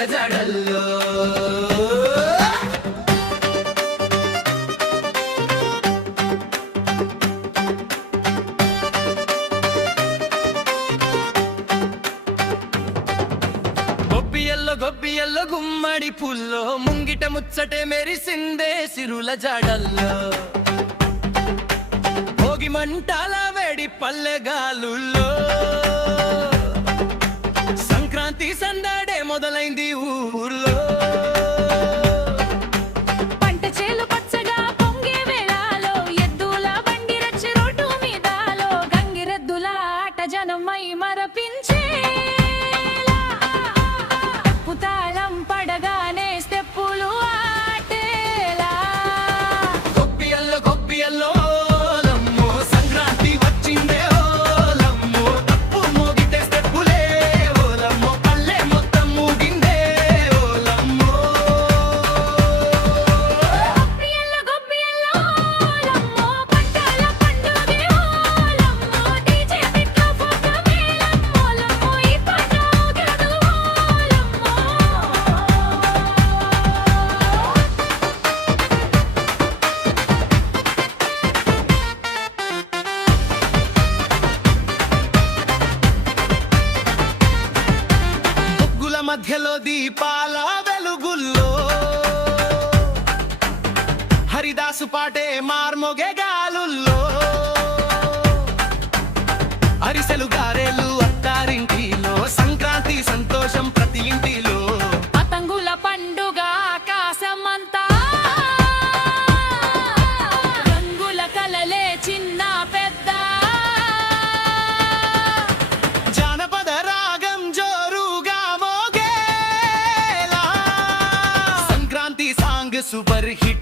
సిరుల జాడల్లో గొబ్బియల్లో గుమ్మడి పుల్లో ముంగిట ముచ్చటే మెరిసిందే సిరుల జాడల్లో భోగి మంటాల వేడి పల్లెగాలుల్లో సంక్రాంతి సందడే మొదలైంది ఊర్లో పంట చేలు పచ్చగా పొంగే వేళలో ఎద్దుల బండి రచ్చి రోడ్డు మీదలో గంగిరెద్దుల ఆట జనమై మరపించే పడగానే స్టెప్పులు ఆటేలా గొబ్బియల్లో లమ్మో సంక్రాంతి వచ్చిందే ఓ లమ్మో తప్పు మోగితే స్టెప్పులే ఓ లమ్మో పల్లె మొత్తం మూగిందే ఓ లమ్మో గొబ్బియల్లో లమ్మో పంటల పండుగే ఓ లమ్మో డీజే బిట్టు ఫోటో మేళమ్మో లమ్మో ఈ పాట ఊగదు ఓ లమ్మో ముగ్గుల మధ్యలో దీపాల వెలుగుల్లో హరిదాసు పాటే మార్మోగే గాలుల్లో అరిసెలు గారెలు అత్తారింటిలో సంక్రాంతి సంతోషం ప్రతి ఇంటిలో పతంగుల పండుగ ఆకాశమంతా రంగుల కలలే చిన్న పెద్ద జానపద రాగం జోరుగా మోగేలా సంక్రాంతి సాంగ్ సూపర్ హిట్